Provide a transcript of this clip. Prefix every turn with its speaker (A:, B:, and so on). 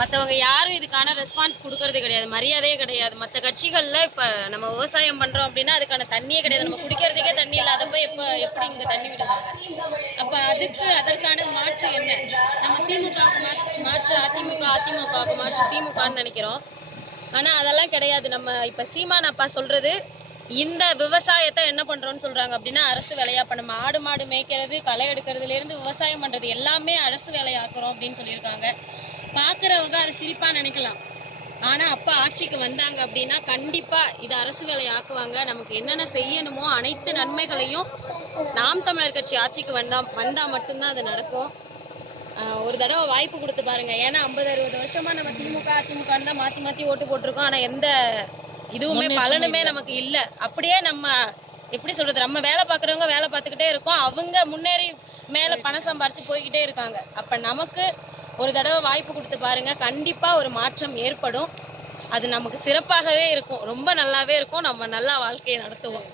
A: மற்றவங்க யாரும் இதுக்கான ரெஸ்பான்ஸ் கொடுக்கறது கிடையாது. மரியாதையே கிடையாது. மற்ற கட்சிகளில் இப்போ நம்ம விவசாயம் பண்ணுறோம் அப்படின்னா அதுக்கான தண்ணியே கிடையாது. நம்ம குடிக்கிறதுக்கே தண்ணி இல்லாதப்ப எப்போ எப்படி இங்கே தண்ணி விடுவாங்க? அப்போ அதுக்கு அதற்கான மாற்று என்ன? நம்ம திமுகவுக்கு மா மாற்று அதிமுக அதிமுகவுக்கு மாற்று திமுகன்னு நினைக்கிறோம். ஆனால் அதெல்லாம் கிடையாது. நம்ம இப்போ சீமான் அப்பா சொல்கிறது இந்த விவசாயத்தை என்ன பண்ணுறோன்னு சொல்கிறாங்க அப்படின்னா அரசு வேலையாக இப்போ நம்ம ஆடு மாடு மேய்க்கிறது களை எடுக்கிறதுலேருந்து விவசாயம் பண்ணுறது எல்லாமே அரசு வேலையாக்குறோம் அப்படின்னு சொல்லியிருக்காங்க. பார்க்குறவங்க அது சிரிப்பாக நினைக்கலாம். ஆனால் அப்போ ஆட்சிக்கு வந்தாங்க அப்படின்னா கண்டிப்பாக இது அரசு வேலையை ஆக்குவாங்க. நமக்கு என்னென்ன செய்யணுமோ அனைத்து நன்மைகளையும் நாம் தமிழர் கட்சி ஆட்சிக்கு வந்தா வந்தால் மட்டும்தான் அது நடக்கும். ஒரு தடவை வாய்ப்பு கொடுத்து பாருங்க. ஏன்னா ஐம்பது அறுபது வருஷமா நம்ம திமுக அதிமுக தான் மாற்றி மாற்றி ஓட்டு போட்டிருக்கோம். ஆனால் எந்த இதுவுமே பலனுமே நமக்கு இல்லை. அப்படியே நம்ம எப்படி சொல்றது நம்ம வேலை பார்க்குறவங்க வேலை பார்த்துக்கிட்டே இருக்கோம். அவங்க முன்னேறி மேலே பணம் சம்பாரிச்சு போய்கிட்டே இருக்காங்க. அப்போ நமக்கு ஒரு தடவை வாய்ப்பு கொடுத்து பாருங்க. கண்டிப்பாக ஒரு மாற்றம் ஏற்படும். அது நமக்கு சிறப்பாகவே இருக்கும். ரொம்ப நல்லாவே இருக்கும். நம்ம நல்லா வாழ்க்கையை நடத்துவோம்.